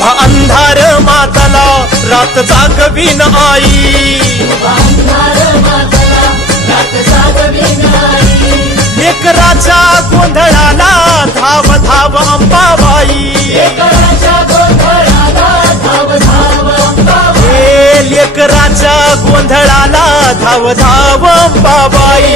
उभा अंधार मातला रात जागवीन आई, लेकराच्या गोंधळाला धाव धाव अंबाबाई, लेकराच्या गोंधळाला धाव धाव अंबाबाई।